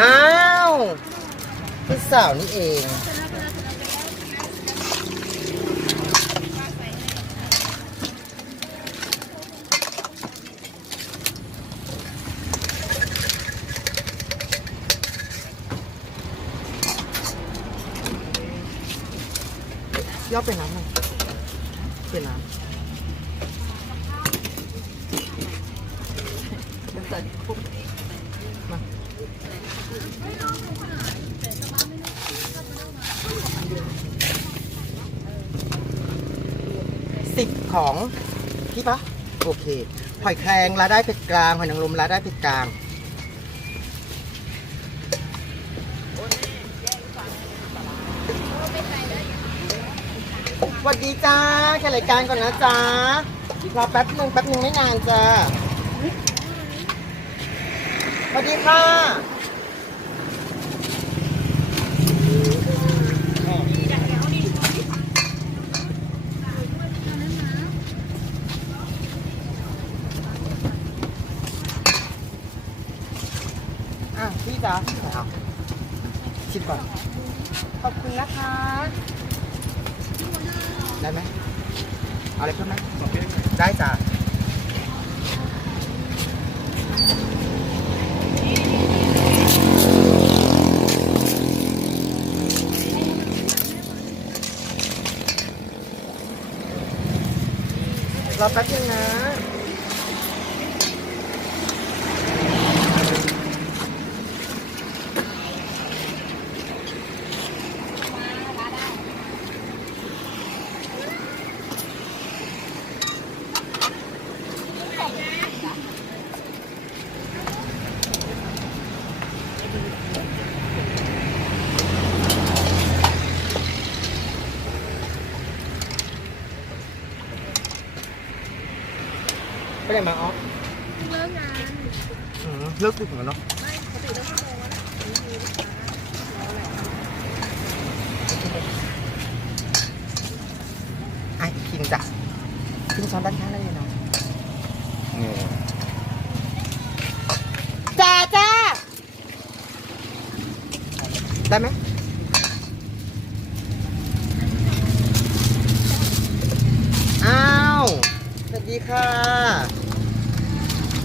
อ้าวพี่สาวนี่เองย่อเป็นน้ำหน่ เป็นน้ำมาสิบของ พี่ปะโอเคหอยแครงละได้เป็ดกลางหอยนางรมละได้เป็ดกลาง สวัสดีจ้าแค่รายการก่อนนะจ้ารอแป๊บหนึ่งแป๊บหนึ่งไม่นานจ้าสวัสดีค่ะอะพี่จ้าเอาชิมก่อน ขอบคุณนะคะ ได้ไหมเอาอะไรเพิ่มไหมได้จ้ะรอแป๊บนึงนะ ไปไหนมาออฟเลิกงานอืมเลิกดึ ดีค่ะ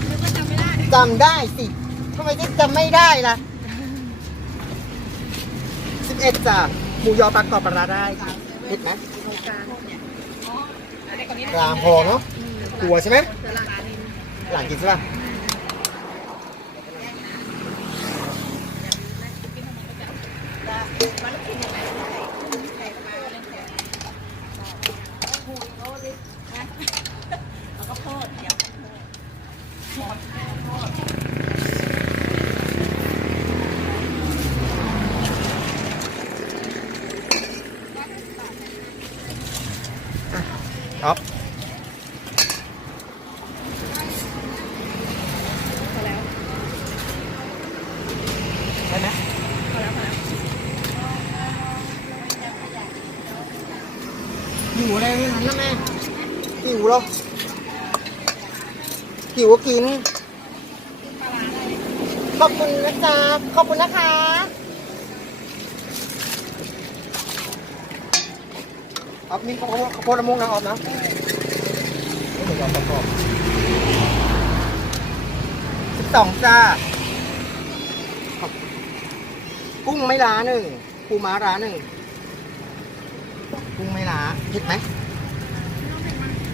นึกว่าจำไม่ได้จำได้สิทำไมจะจำไม่ได้ล่ะสิบเอ็ดจ้ะหมูยอปลากรอบปลาร้าได้เผ็ดไหมตรงกลางเนี่ยอ๋อเด็กคนนี้กลางพอเนาะกลัวใช่ไหมเดี๋ยวราคานี้หลังกินใช่ป่ะ มันต้องกินยังไงใส่ปลาเรื่องแค่แล้วก็โพดเดี๋ยว อ๊อฟ พอแล้ว ได้ไหม พอแล้วพอแล้ว หิวอะไรนั้นนะแม่หิวหรอหิวก็กิน ขอบคุณนะจ๊ะขอบคุณนะคะออฟมีข้าวโพดข้าโพดละมุงนะออฟนะไม่เหมือนกับประกอบสิบสองจ้ากุ้งไม่ล้าหนึ่งปูม้าร้าหนึ่งกุ้งไม่ล้าเผ็ดไหม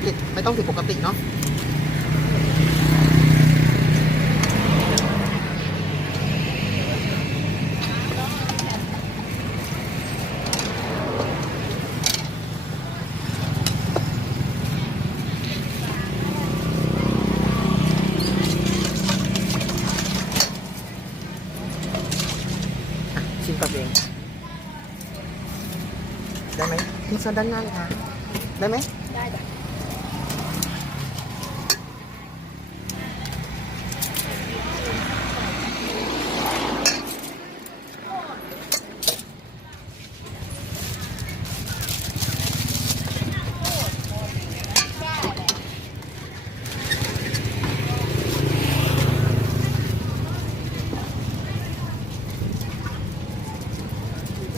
เผ็ดไม่ต้องถึงปกติเนาะอะชิมกับเองได้ไหมทิ้งซอนด้านหน้าเลยค่ะได้ไหม ได้จ้ะ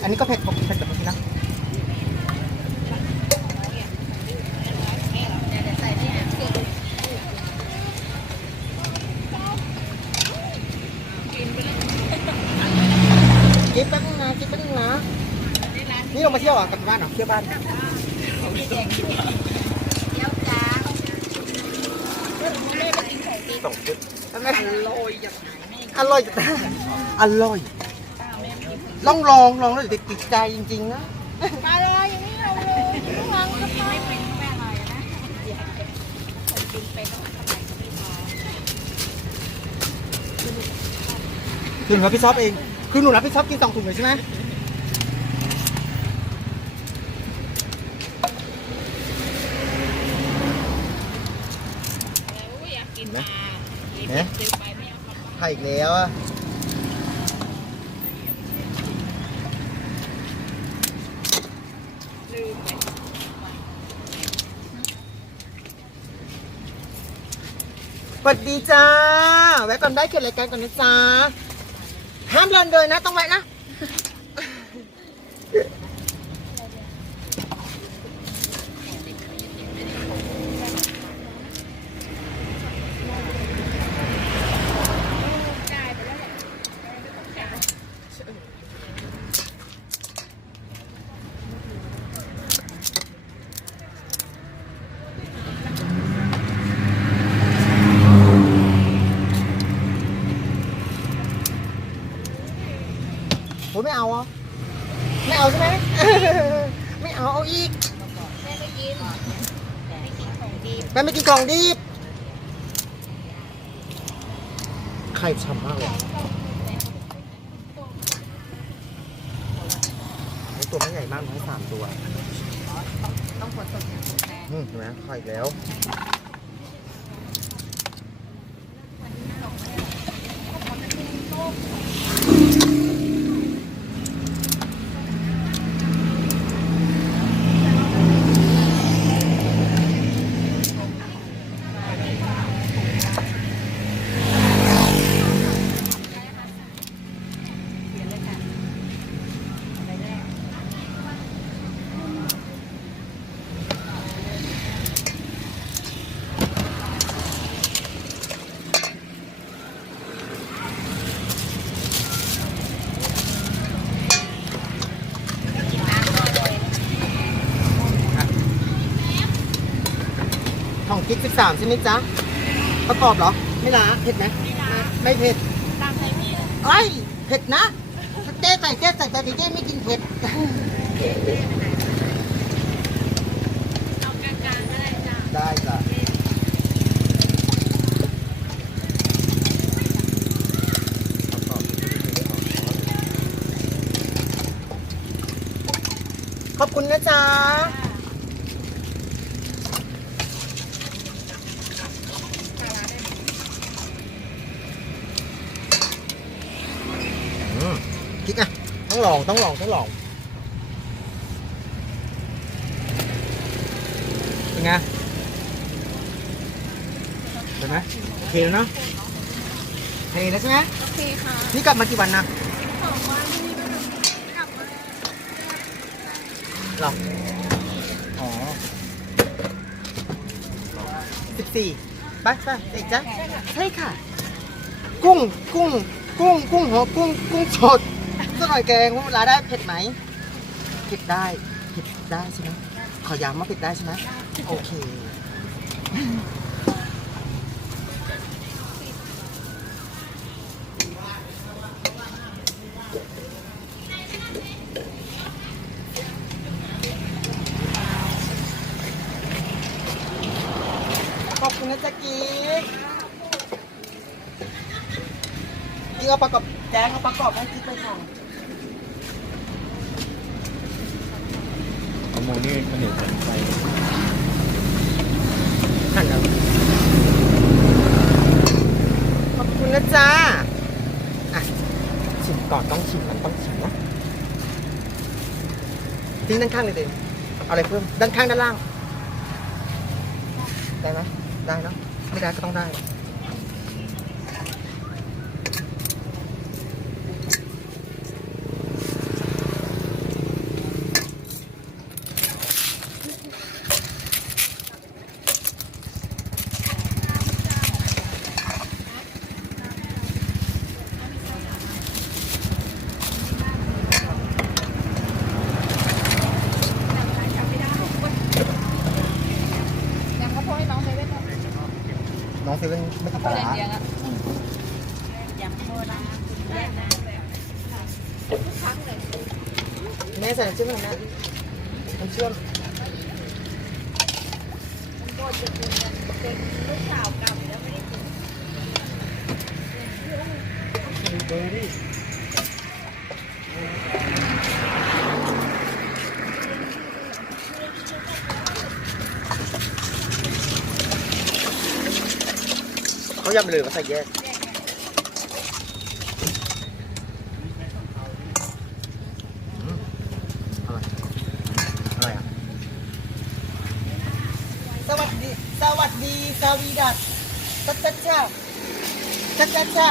อันนี้ก็เผ็ดเผ็ดแบบนี้นะ ใส่นี่เกลือ กินแป๊บนึงนะกินแป๊บนึงนะนี่ลงมาเที่ยวอะกลับบ้านเหรอเที่ยวบ้านเดี๋ยวจ้าแม่ไปกินของดีส่งคลิปใช่ไหมอร่อยอย่างอร่อยจังอร่อยลองลองลองแล้วเดี๋ยวติดใจจริงๆนะอร่อยอย่างนี้เราเลยระวังก็ไม่เป็นแม่อร่อยนะคนกินเป็นต้องทำไมก็ไม่พอคือหนูรับผิดชอบเอง คือหนูรับผิดชอบกินสองถุงเลยใช่ไหม อยากกินปลา เนี่ยซื้อไปไม่เอามาไข่อีกแล้วอะสวัสดีจ้า แวะก่อนได้เขียนรายการก่อนนะจ้าห้ามเดินเลยนะ ต้องแวะนะ จ่ายไปแล้วแหละ โอ้ยไม่เอาอะไม่เอาใช่ไหม ไม่เอา เอาอีก แม่ไม่กินไม่กินของดี แม่ไม่กินกล่องดิบไข่ฉ่ำมากเลยไอ้ตัวไม่ใหญ่มากน้อยสามตัว ต้องผลสดอย่างแพงอืมเห็นไหมไข่อีกแล้ว เขียนเลยค่ะอะไรแรก ทองกิ๊กสิบสามใช่ไหมจ๊ะ ประกอบเหรอ ไม่ล้าเผ็ดไหมไม่เผ็ดตามใจพี่ไอ้ยเผ็ดนะเจ๊ใส่เจ๊ใส่แต่เจ๊ไม่กินเผ็ดเอากลางๆก็ได้จ้าได้จ้ะขอบคุณนะจ๊ะ คิดอะ ต้องลองต้องลองต้องลองเป็นไงเห็นไหมโอเคแล้วเนาะโอเคแล้วใช่ไหมโอเคค่ะนี่กลับมากี่วันนะสองวันนี่ก็จะกลับมาหรออ๋อสิบสี่ไปไปเอกจ้ะใช่ค่ะ กุ้งกุ้งกุ้งกุ้งหัวกุ้งกุ้งสด สักหน่อยแกงร้านได้เผ็ดไหมเผ็ดได้เผ็ดได้ใช่ไหมขอย้ำว่าเผ็ดได้ใช่ไหมโอเคขอบคุณนะจ๊ะกิ๊กกิ๊กเอาประกอบแจ้งเอาประกอบให้กิ๊กไปส่ง ขโมยนี่ขนมขนมไฟหั่นแล้วขอบคุณนะจ๊ะอะชิมก่อนต้องชิมมันต้องชิมนะทิ้งด้านข้างเลยเดนเอาอะไรเพิ่มด้านข้างด้านล่าง ได้ไหมได้เนอะไม่ได้ก็ต้องได้ เซเว่นไม่กินปลาร้า เลี้ยงอ่ะยำโบราณแยกนะทุกครั้งเลย แม่ใส่น้ำเชื่อมหน่อยนะน้ำเชื่อม มันโดนจะกินกันเป็นลูกสาวเก่าแล้วไม่ได้กิน เบอร์รี่ เขายำไปเลยว่าใส่แยกอืมอร่อยอร่อยอะสวัสดี สวัสดีสวีดัสชัดชัดชาชัดชัดชา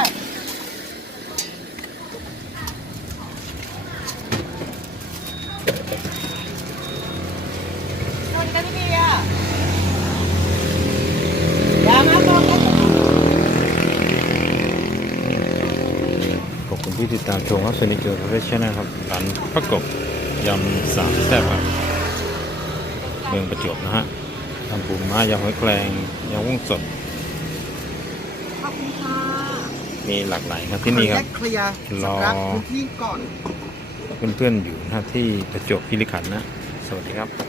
สวัสดีครับพี่เบียร์อย่ามาบอกกัน ขอบคุณที่ ตามชมครับสนิทเจอร์เฟชชั่นนะครับร้านประกบยำสามแซ่บครับเมืองประจวบนะฮะทำปูม้ายำหอยแครงยำวุ้งสดมีหลากหลายครับที่นี่ครับล้อเพื่อนๆอยู่นะที่ประจวบคีรีขันธ์นะ สวัสดีครับ